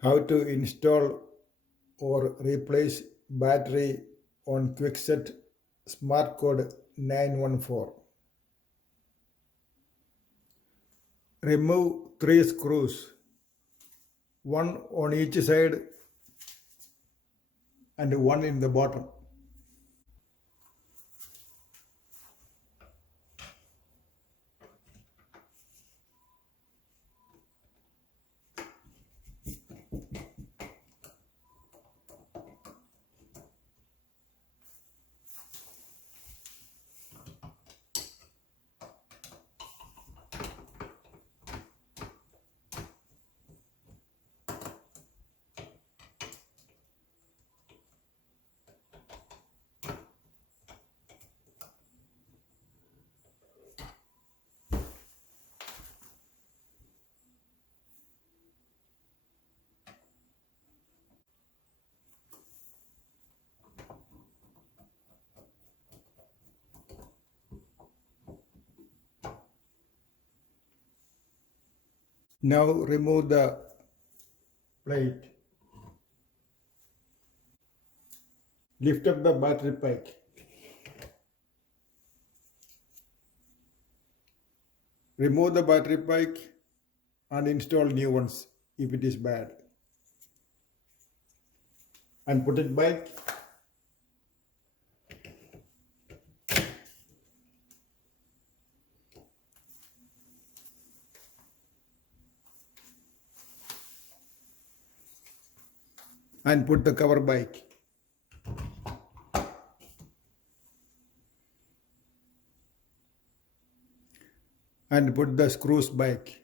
How to install or replace battery on Kwikset SmartCode 914. Remove 3 screws, one on each side and one in the bottom. Now remove the plate. Lift up the battery pack. Remove the battery pack and install new ones if it is bad. And put it back. And put the cover back. And put the screws back.